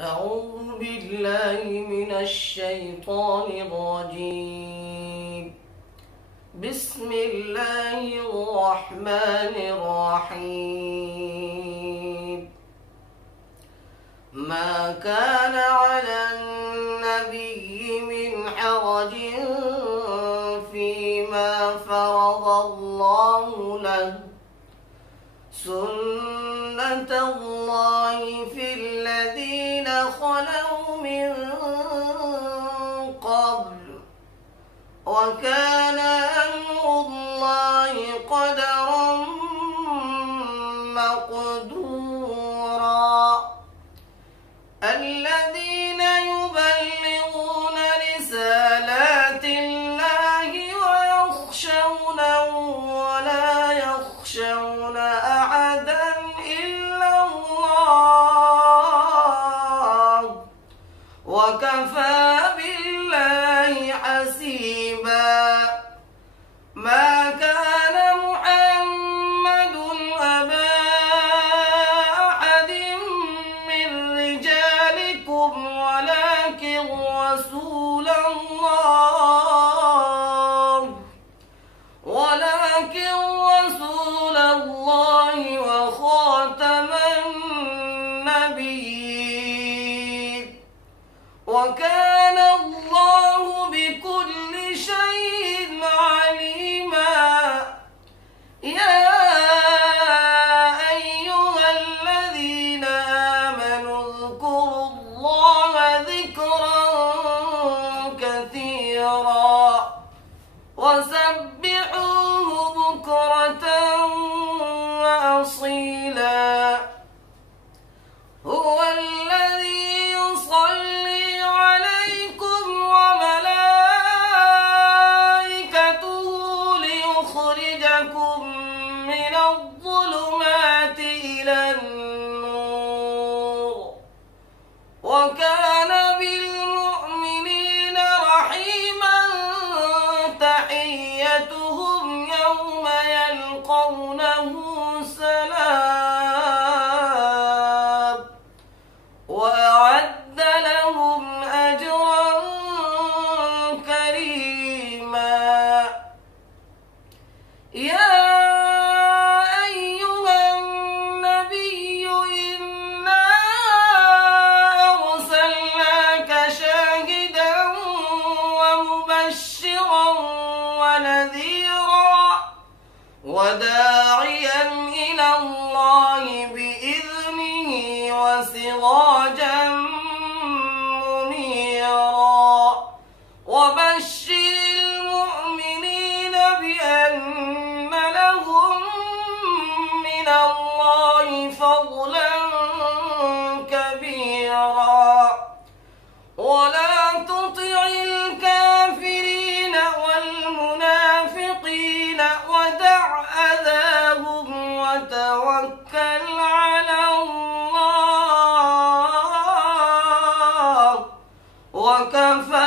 أعوذ بالله من الشيطان الرجيم. بسم الله الرحمن الرحيم. ما كان على النبي من حرج فيما فرض الله له، سنة الله في الذين خلوا من قبل، وكان أمر الله قدرا مقدورا. الذين يبلغون رسالات الله ويخشونه ولا يخشون أحدا إلا الله، وكفى بالله حسيبا. ما كان محمد أبا أحد من رجالكم ولكن رسول الله وخاتم النبيين، وكان الله بكل شيء عليما. يا أيها الذين آمنوا اذكروا الله ذكرا كثيرا وسبحوه بكرة وأصيلا. هو الذي يصلي عليكم وملائكته ليخرجكم من الظلمات إلى النور، وكان بالمؤمنين رحيما. تحيتهم يوم يلقونه سلام، وأعد لهم أجرا كريما. يا أيها النبي إنا أرسلناك شاهدا ومبشرا ونذيرا وداعيا إلى الله بإذنه وسراجا منيرا. وبشر المؤمنين بأن لهم من الله فضلا كبيرا، ولا تطع الكافرين والمنافقين ودع أذاهم وتوكل على الله، وكفى